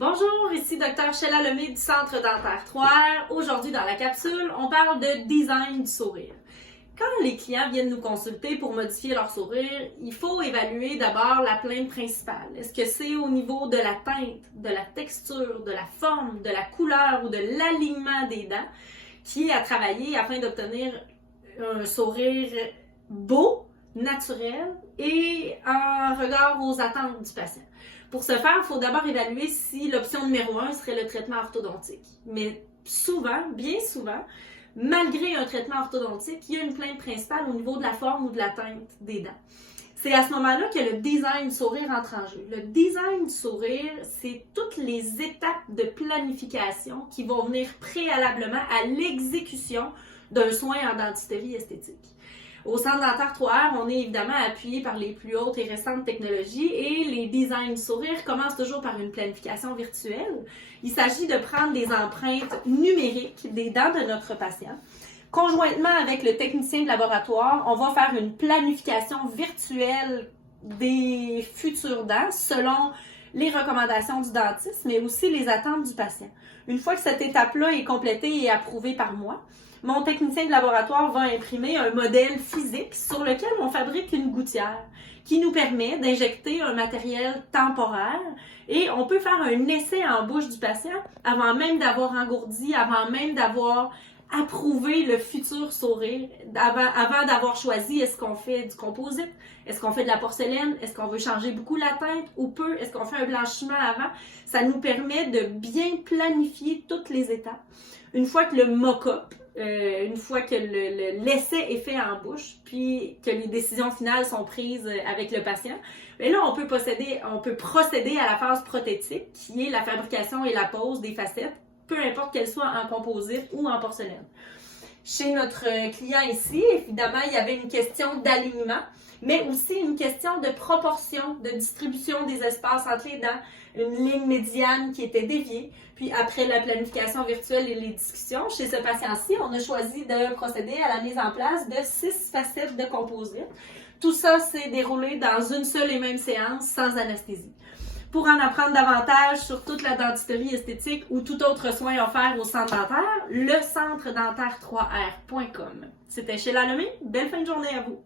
Bonjour, ici Dr Sheila Lemay du Centre Dentaire 3R. Aujourd'hui, dans la capsule, on parle de design du sourire. Quand les clients viennent nous consulter pour modifier leur sourire, il faut évaluer d'abord la plainte principale. Est-ce que c'est au niveau de la teinte, de la texture, de la forme, de la couleur ou de l'alignement des dents qui est à travailler afin d'obtenir un sourire beau, naturel et en regard aux attentes du patient? Pour ce faire, il faut d'abord évaluer si l'option numéro 1 serait le traitement orthodontique. Mais souvent, bien souvent, malgré un traitement orthodontique, il y a une plainte principale au niveau de la forme ou de la teinte des dents. C'est à ce moment-là que le design du sourire entre en jeu. Le design du sourire, c'est toutes les étapes de planification qui vont venir préalablement à l'exécution d'un soin en dentisterie esthétique. Au Centre Dentaire 3R, on est évidemment appuyé par les plus hautes et récentes technologies et les designs du sourire commencent toujours par une planification virtuelle. Il s'agit de prendre des empreintes numériques des dents de notre patient. Conjointement avec le technicien de laboratoire, on va faire une planification virtuelle des futures dents selon les recommandations du dentiste, mais aussi les attentes du patient. Une fois que cette étape-là est complétée et approuvée par moi, mon technicien de laboratoire va imprimer un modèle physique sur lequel on fabrique une gouttière qui nous permet d'injecter un matériel temporaire et on peut faire un essai en bouche du patient avant même d'avoir engourdi, avant même d'avoir approuvé le futur sourire, avant d'avoir choisi est-ce qu'on fait du composite, est-ce qu'on fait de la porcelaine, est-ce qu'on veut changer beaucoup la teinte ou peu, est-ce qu'on fait un blanchiment avant. Ça nous permet de bien planifier toutes les étapes. Une fois que le mock-up, une fois que l'essai est fait en bouche, puis que les décisions finales sont prises avec le patient, bien là, on peut procéder à la phase prothétique, qui est la fabrication et la pose des facettes, peu importe qu'elles soient en composite ou en porcelaine. Chez notre client ici, évidemment, il y avait une question d'alignement, mais aussi une question de proportion, de distribution des espaces entre les dents, une ligne médiane qui était déviée. Puis après la planification virtuelle et les discussions, chez ce patient-ci, on a choisi de procéder à la mise en place de 6 facettes de composite. Tout ça s'est déroulé dans une seule et même séance, sans anesthésie. Pour en apprendre davantage sur toute la dentisterie esthétique ou tout autre soin offert au centre dentaire, le centredentaire3r.com. C'était Sheila Lemay. Belle fin de journée à vous!